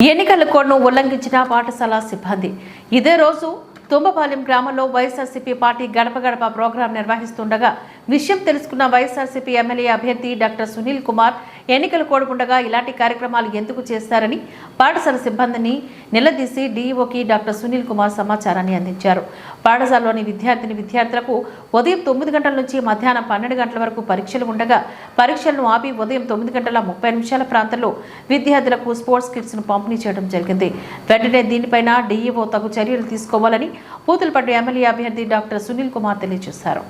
ఎన్నికల కోడ్ను ఉల్లంఘించిన పాఠశాల సిబ్బంది. ఇదే రోజు తుంబపాలెం గ్రామంలో వైఎస్ఆర్సీపీ పార్టీ గడప గడప ప్రోగ్రాం నిర్వహిస్తుండగా విషయం తెలుసుకున్న వైఎస్ఆర్సీపీ ఎమ్మెల్యే అభ్యర్థి డాక్టర్ సునీల్ కుమార్ ఎన్నికలు కోడుకుండగా ఇలాంటి కార్యక్రమాలు ఎందుకు చేస్తారని పాఠశాల సిబ్బందిని నిలదీసి డీఈఓకి డాక్టర్ సునీల్ కుమార్ సమాచారాన్ని అందించారు పాఠశాలలోని విద్యార్థిని విద్యార్థులకు ఉదయం తొమ్మిది గంటల నుంచి మధ్యాహ్నం పన్నెండు గంటల వరకు పరీక్షలు ఉండగా పరీక్షలను ఆపి ఉదయం తొమ్మిది గంటల ముప్పై నిమిషాల ప్రాంతంలో విద్యార్థులకు స్పోర్ట్స్ కిట్స్ను పంపిణీ చేయడం జరిగింది వెంటనే దీనిపైన డీఈఓ తగు చర్యలు తీసుకోవాలని పూతులపట్టు ఎమ్మెల్యే అభ్యర్థి డాక్టర్ సునీల్ కుమార్ తెలియజేశారు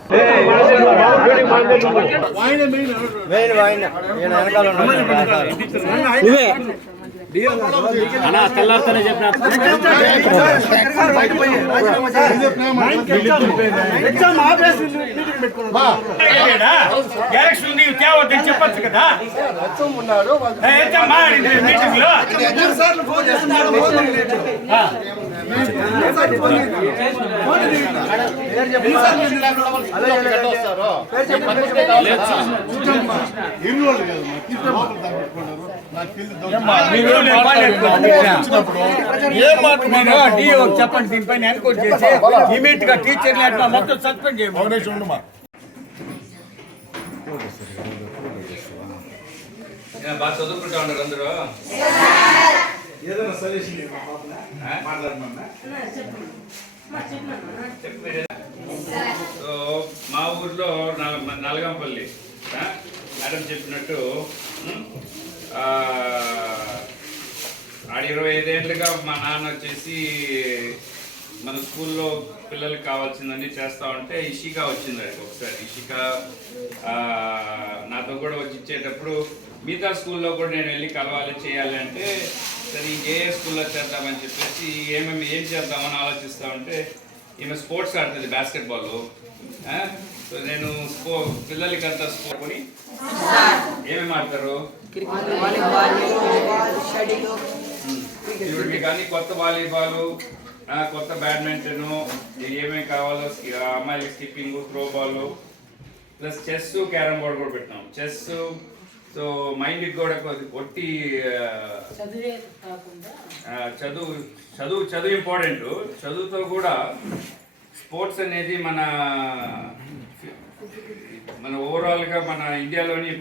వేయండి వాయిన ఈయన వెనకాల ఉన్నాడు. నువ్వే అన్నా తెల్లారితేనే చెప్పిన గ్యాలక్సీ నీవు తేవద్దని చెప్పొచ్చు కదా ఏ, ఎత్తమ్మా, ఇది మీటింగ్ లో మీరు నేను మీరు DO కి చెప్పండి దీనిపైన ఎన్క్వైరీ చేసి ఇమీడియట్ గా టీచర్ని అట్లా మొత్తం సస్పెండ్ చేయండి బాగా చదువుకుంటా ఉన్నారు అందరూ? సో మా ఊర్లో నల్- నలగంపల్లి ఆ, మేడం చెప్పినట్టు ఆడ ఇరవై ఐదేళ్ళుగా మా నాన్న వచ్చేసి మన స్కూల్లో పిల్లలకి కావాల్సిందని చేస్తా ఉంటే ఇషికా వచ్చింది అది ఒకసారి. ఇషికా నాతో కూడా వచ్చి ఇచ్చేటప్పుడు మిగతా స్కూల్లో కూడా నేను వెళ్ళి కలవాలి చేయాలి అంటే సరే ఇంకే స్కూల్లో చేద్దామని చెప్పేసి ఏమేమి ఏం చేద్దామని ఆలోచిస్తా ఉంటే ఈమె స్పోర్ట్స్ ఆడుతుంది బాస్కెట్ బాల్ సో నేను స్పో పిల్లలకి అంతా స్పోర్ట్ కొని ఏమేమి ఆడతారు? మీకు అన్ని కొత్త వాలీబాల్ కొత్త బ్యాడ్మింటన్ ఏమేమి కావాలో అమ్మాయిలకి skipping throw ball plus chess carrom board కూడా పెట్టినాం. చెస్ సో మైండ్కి కూడా కొద్ది- కొట్టి చదువు చదువు చదువు ఇంపార్టెంట్ చదువుతో కూడా స్పోర్ట్స్ అనేది మన మన ఓవరాల్గా మన ఇండియాలోని ఇప్పుడు